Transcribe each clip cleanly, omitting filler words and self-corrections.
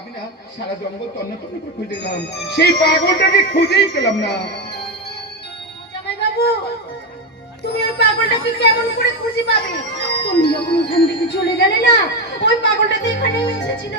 আমি না সারা জঙ্গল তন্ন তন্ন করে খুঁজে গেলাম, সেই পাগলটাকে খুঁজেই পেলাম না। জামাইবাবু, তুমি ওই পাগলটাকে কেমন করে খুঁজে পাবে? তুমি যখন এখান থেকে চলে গেলে না, ওই পাগলটা তো এখানে এসেছিল।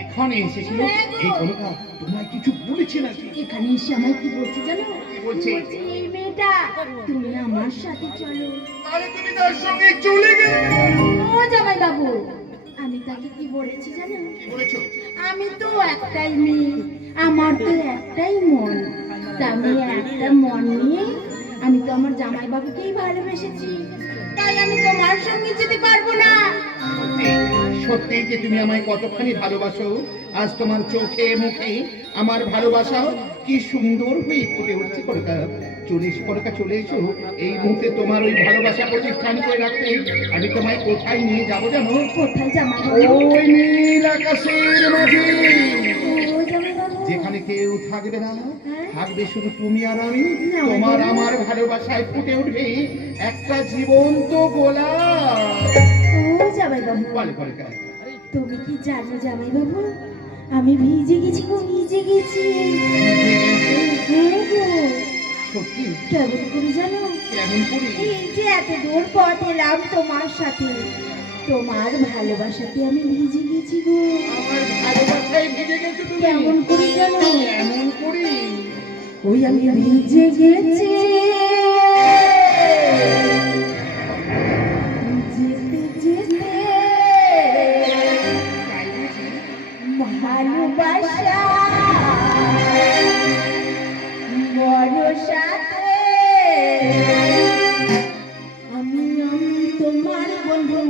এখানে এসেছিল? এই কনকা তোমায় কিছু বলেছে নাকি? এখানে এসে আমায় কি বলছে জানো? কি বলছে? এই মেয়েটা, তুমি আমার সাথে চলো। আরে তুমি তার সঙ্গে চলে গেলে? ও জামাইবাবু, আমি তাকে কি বলেছি জানো? কি বলেছো? আমি তো একটাই মেয়ে, আমার তো একটাই মন, তা আমি একটা মন নিয়ে আমি তো আমার জামাইবাবুকেই ভালোবেসেছি, তাই আমি তোমার সঙ্গে যেতে পারবো না। সত্যি যে তুমি আমায় কতখানি ভালোবাসো, আজ তোমার চোখে মুখে আমার ভালোবাসা কি সুন্দর হয়ে ফুটে উঠছে। কনকা চলে এসো, কনকা চলে এসো। এই মুহূর্তে তোমার ওই ভালোবাসা প্রতিষ্ঠান করে রাখতে আমি তোমায় কোথায় নিয়ে যাবো জানো? কোথায় জামাইবাবু? ওই নীল আকাশের মাঝে, ও জামাইবাবু, যেখানে কেউ থাকবে না, হ্যাঁ? থাকবে শুধু তুমি আর আমি। তোমার আমার ভালোবাসায় ফুটে উঠবে একটা জীবন্ত গোলাপ। ও জামাইবাবু, বল কনকা, তুমি কি জানো জামাইবাবু, আমি ভিজে গেছি গো, ভিজে গেছি। হ্যাঁ গো, সত্যি? কেমন করে জানো? কেমন করে? এই যে এত দূর পথ এলাম তোমার সাথে, তোমার ভালোবাসাতে আমি ভিজে গেছি গো। আমার ভালোবাসায় ভিজে গেছো তুমি? কেমন করে জানো? কেমন করে? ওই আমি ভিজে গেছি যেতে যেতে ভালোবাসা ভরসাতে আমি তোমার বন্ধু।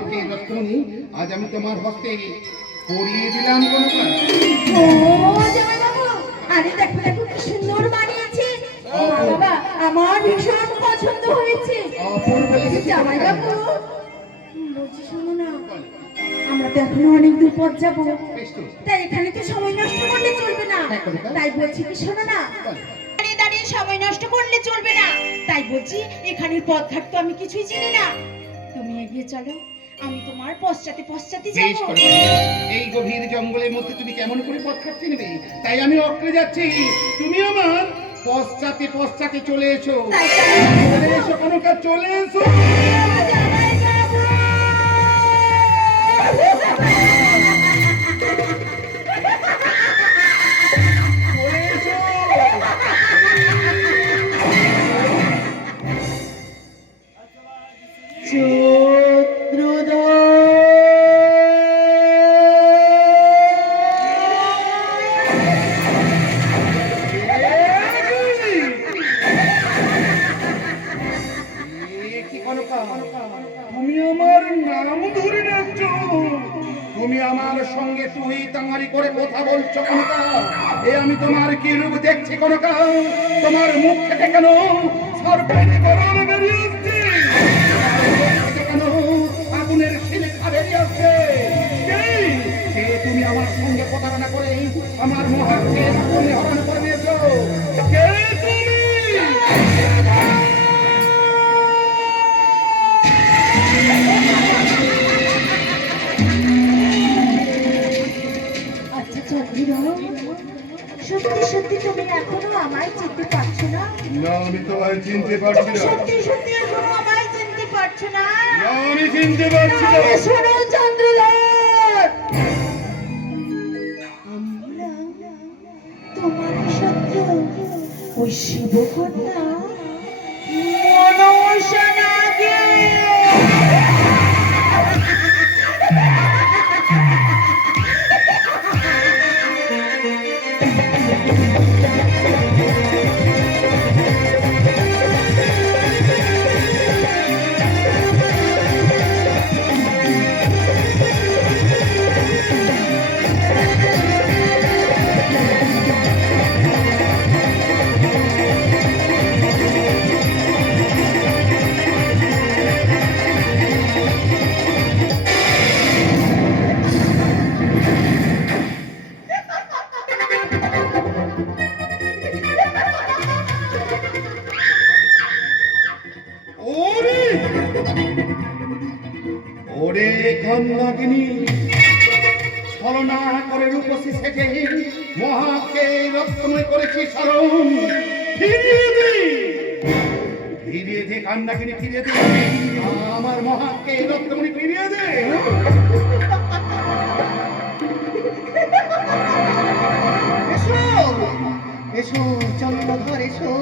মহাকে রত্নমণি, আজ আমি তোমার হস্তে পরিয়ে দিলাম কনকা। ও জামাইবাবু, আরে দেখো দেখো কি সুন্দর বানিয়েছে। বাবা, আমার ভীষণ পছন্দ হয়েছে। অপূর্ব লেগেছে জামাইবাবু, বলছি শোনো না, আমরা তো এখনো অনেক দূর পথ যাবো, বেশ তো। তাই এখানে তো সময় নষ্ট করলে চলবে না। হ্যাঁ, কনকা। তাই বলছি কি শোনো না, দাঁড়িয়ে দাঁড়িয়ে সময় নষ্ট করলে চলবে না। তাই বলছি এখানের পথঘাট তো আমি কিছুই চিনি না, তুমি এগিয়ে চলো, আমি তোমার পশ্চাতে পশ্চাতে বেশ যাবো। কনকা, এই গভীর জঙ্গলের মধ্যে তুমি কেমন করে পথ কাটতে নেবে? তাই আমি অক্রে যাচ্ছি, তুমি আমার পশ্চাতে পশ্চাতে চলে এসো। তাই চলো, চলে এসো কনকা, চলে এসো। চলে এসো। এ কি কনকা, তুমি আমার নাম ধরে ডাকছো? তুমি আমার সঙ্গে তুই তামারি করে কথা বলছো কনকা? এ আমি তোমার কি রূপ দেখছি কনকা? তোমার মুখ থেকে কেন সরকারি গরম বেরিয়ে আসছে? তোমার মুখ থেকে কেন আগুনের শিখা বেরিয়ে আসছে? কে তুমি আমার সঙ্গে প্রতারণা করে আমার মহাকে আগুনে হরণ করে নিয়েছো? কে তুমি? আচ্ছা চন্দ্র, সত্যি সত্যি তুমি এখনো আমায় চিনতে পারছো না? না, আমি তোমায় চিনতে পারছি না। সত্যি সত্যি এখনো আমায় চিনতে পারছো না? না, আমি চিনতে পারছি না। তাহলে শোনো চন্দ্রধর, আমরা তোমার শত্রু, ওই শিবকন্যা মনসা নাগে। ওরে ওরে কন্যাগিনী, ছলনা করে রূপসী সেজে মহাকে রত্নময় করেছি স্মরণ। ফিরিয়ে দে, ফিরিয়ে দে কন্যাগিনী, ফিরিয়ে দে আমার মহাকে রত্নমণি, ফিরিয়ে দে। এসো এসো চন্দ্রধর এসো,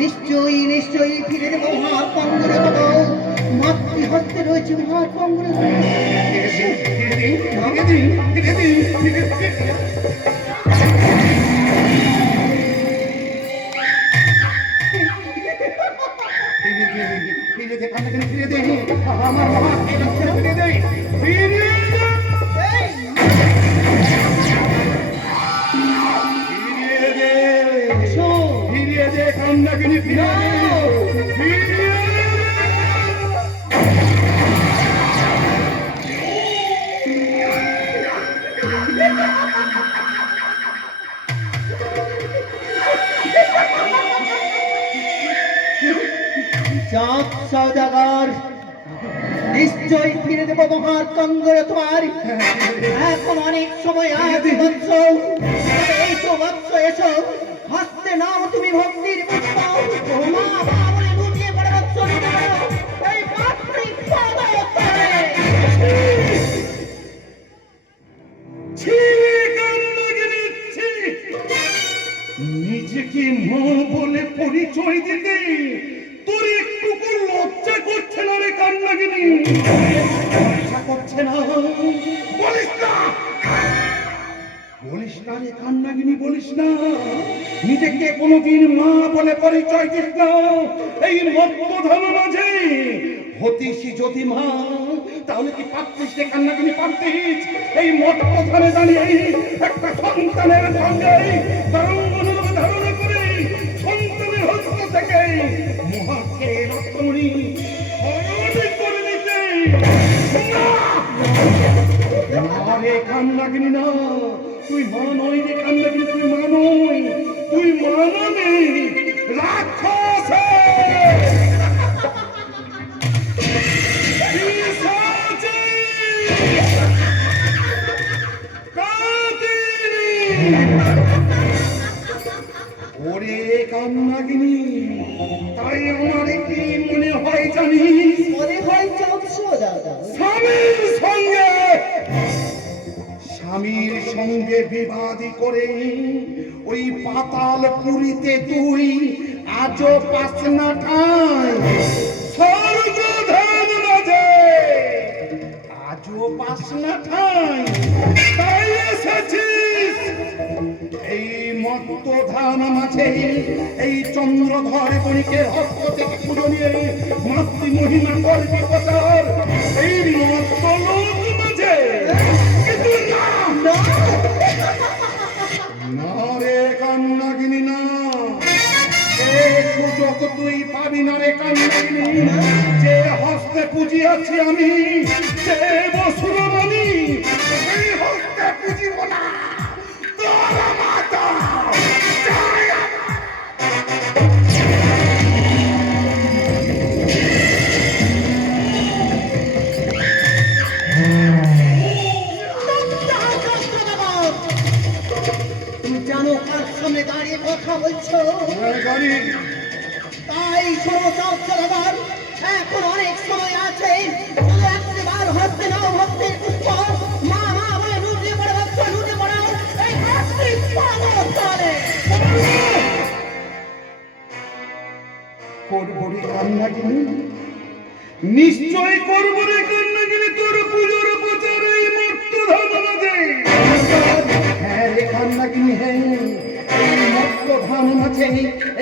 নিশ্চয়ই নিশ্চয়ই ফিরে দেবো মহার পঙ্গরে দেবো, মাতৃহস্তে রয়েছে মহার পঙ্গরে। আমার মহাকে রত্নমণি, ফিরিয়ে দে, ফিরিয়ে দে। ফিরিয়ে দে, এসো ফিরিয়ে দে কন্যাগিনী, ফিরিয়ে দে, ফিরিয়ে দে। চাঁদ সওদাগর, নিশ্চয়ই ফিরে দেবো মহার কঙ্গরে তোমার। এখন অনেক সময় আছে বৎস, এই তো বৎস এসো, হাসতে নাও তুমি ভক্তির পুষ্প। ও মা মা বলে লুটিয়ে পড়ে বৎস, লুটিয়ে পড়ো এই মাতৃ পদতলে। ছি কন্যাগিনী, ছি। নিজেকে মা বলে পরিচয় দিতে তোর একটুকু লজ্জা করছে না রে কন্যাগিনী? লজ্জা করছে না? বলিস না, বলিস না রে কন্যাগিনী, বলিস না। নিজেকে কোনোদিন মা বলে পরিচয় দিস না। এই মত্তধাম মাঝে হতিস যদি মা, তাহলে কি পারতিস রে কান্নাকিনি, পারতিস এই মঠপ্রধানে দাঁড়িয়ে একটা সন্তানের সঙ্গে তরঙ্গনুরূপ ধারণা করে সন্তানের হস্ত থেকে মহাকে রত্নমণি হরণ করে নিতে? না রে কান্নাকিনি না, তুই মা নয় রে কান্নাকিনি, তুই মা নয়, তুই মা নয়, রাক্ষস! ওরে কান্নাকিনি, তাই আমার কি মনে হয় জানিস? মনে হয় চলছো দাদা। স্বামীর সঙ্গে বিবাদী করে ওই পাতাল পুরীতে তুই আজও পাস না ঠাঁই, স্বর্গধাম মাঝে আজও পাস না ঠাঁই, তাই এসেছিস এই মত্তধাম মাঝে এই চন্দ্রধর বণিকের হস্ত থেকে পুজো নিয়ে মাতৃ মহিমা করবি প্রচার এই মত্তলোক মাঝে। কিন্তু না রে কান্নাকিনি না, এই সুযোগ তুই পাবি না রে কান্নাকিনি। যে হস্তে পুজিয়াছি আমি, যে বসুরমণি, এই হস্তে পুজিব না তোর মাতা। তুমি জানো কার সামনে দাঁড়িয়ে কথা বলছো? তাই শোনো চৌধুরাবার, এখন অনেক সময় আছে, শুধু একবার হস্তে নাও ভক্তের পুষ্প, মা মা বলে লুটিয়ে পড়ে ভক্ত লুটে পড়াও এই হাসি পাগল চলে। করবো রে কান্নাকিনি, নিশ্চয় করবো রে কান্নাকিনি, তোর পুজোর প্রচার এই মর্তধাম মাঝে। হ্যাঁ রে কান্নাকিনি, হ্যাঁ, এই মর্তধাম মাঝে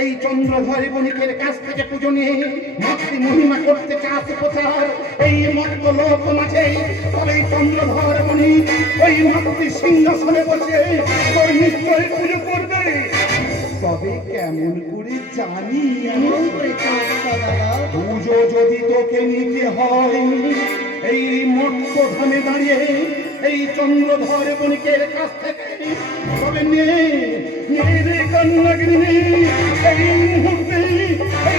এই চন্দ্রধরে বণিকের কাছ থেকে পুজো নিয়ে মাতৃ মহিমা করতে চাস প্রচার এই মর্তলোক মাঝে। তবে এই চন্দ্রধর বণিক ওই মাতৃ সিংহাসনে বসে তোর নিশ্চয় পুজো করবে। তবে কেমন করে জানি? এমন করে চলছো দাদা। পুজো যদি তোকে নিতে হয় এই মর্তধামে দাঁড়িয়ে এই চন্দ্রধর বণিকের কাছ থেকে, তবে নে রে কান্নাকিনি, এই মুহূর্তে এই